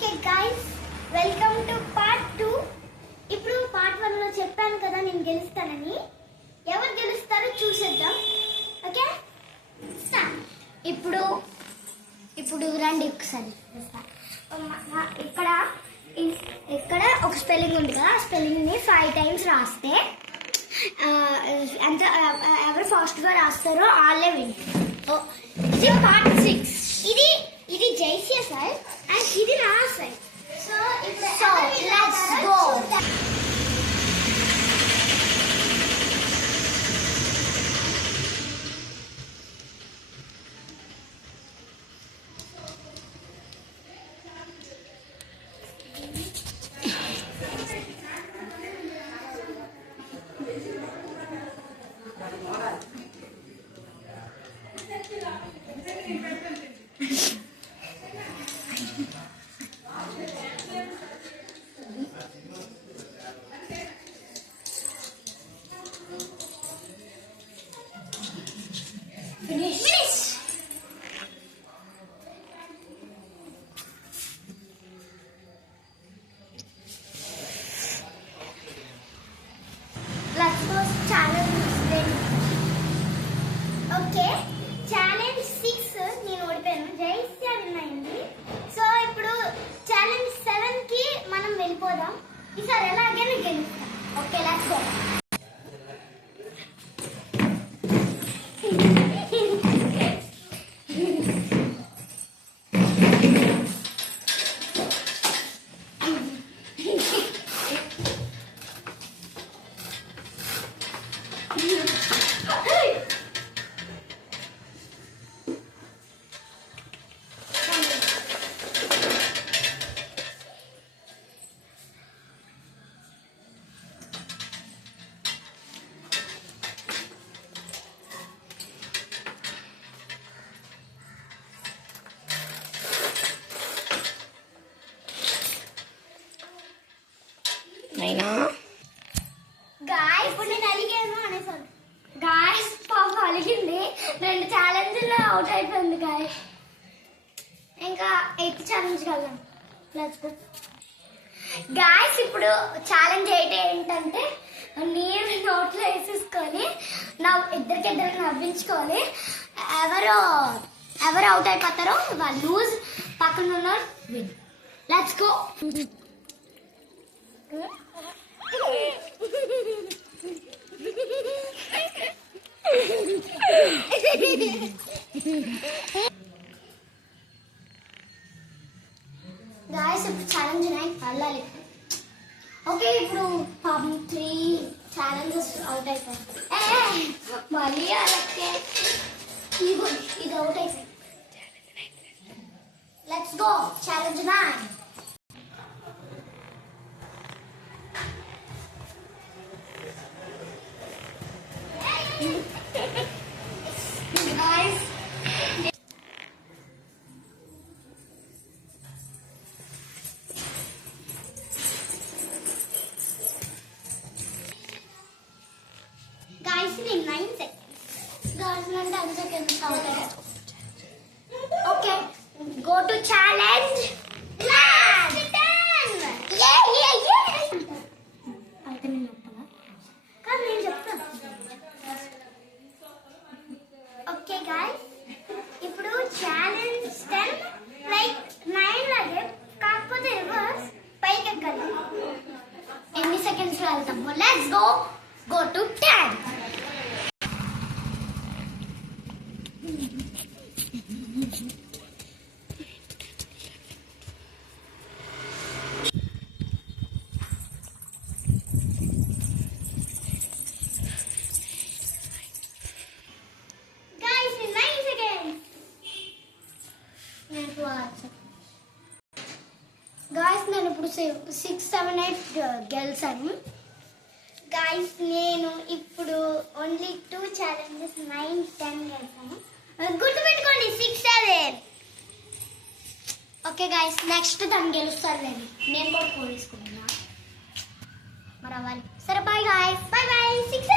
Okay guys, welcome to part 2. ఇప్పుడు పార్ట్ 1 లో చెప్పాను కదా నేను గెలుస్తానని. ఎవరు గెలుస్తారో చూసేద్దాం. Okay, start. ఇప్పుడు రండి ఒకసారి. ఇక్కడ ఒక స్పెల్లింగ్ ఉంది కదా, ఆ స్పెల్లింగ్ ని 5 టైమ్స్ రాస్తే ఎంత ఎవరు ఫాస్ట్ గా రాస్తారో వాళ్ళే విన్. ఇది పార్ట్ 6. ఇది జైసియా సార్ అండ్ ఇది నా side. So let's go. Finish. Let's go challenge then. Okay, challenge 6 నేను ఓడిపోయాను, జైస్యా విన్ అయింది. సో ఇప్పుడు ఛాలెంజ్ 7 కి మనం వెళ్ళిపోదాం. ఈసారి ఎలాగే నేను గెలుస్తాను. Okay, let's go. గాయ్స్, ఇప్పుడు నేను అలిగాను అనేసాను. గాయ్స్ పాప అలిగింది, 2 ఛాలెంజ్లో అవుట్ అయిపోయింది. గాయ్స్ ఇంకా 8 ఛాలెంజ్ వెళ్దాం. Let's go. గాయ్స్, ఇప్పుడు ఛాలెంజ్ 8 ఏంటంటే నీరు నోట్లో వేసేసుకొని ఇద్దరికి నవ్వించుకోవాలి. ఎవరు అవుట్ అయిపోతారో వాళ్ళు లూజ్, పక్కన ఉన్నారు విన్. Let's go. గాయ్స్, ఇప్పుడు ఛాలెంజ్ 9 వెళ్ళాలి. ఓకే, ఇప్పుడు 3 ఛాలెంజెస్ అవుట్ అయిపోయాయి. మళ్ళీ అలాగే ఇది అవుట్ అయిపోయింది. Let's go. Challenge 9. Guys, in 9 seconds. Guys, in 10 seconds out. Okay, go to challenge. Last 10. Yeah. అయితే నేను చెప్తాను. కానీ నేను చెప్తాను. ఓకే గాయ్స్, ఇప్పుడు ఛాలెంజ్ 10 లైక్ 9 లాగే, కాకపోతే రివర్స్ పైకి ఎక్కాలి. ఎన్ని సెకండ్స్ లో వెళ్తాము? Let's go to 10. గాయ్స్, నేను ఇప్పుడు 6, 7, 8 గెలిచాను. గాయ్స్, నేను ఇప్పుడు ఓన్లీ 2 ఛాలెంజెస్ 9, 10 గెలిచాను. గుర్తుపెట్టుకోండి, 6, 7. ఓకే గాయ్స్, నెక్స్ట్ దాన్ని గెలుస్తారు. నేను కూడా కోరేసుకుంటున్నా మరి అవ్వాలి. సరే, బాయ్ గాయ్స్, బాయ్ 6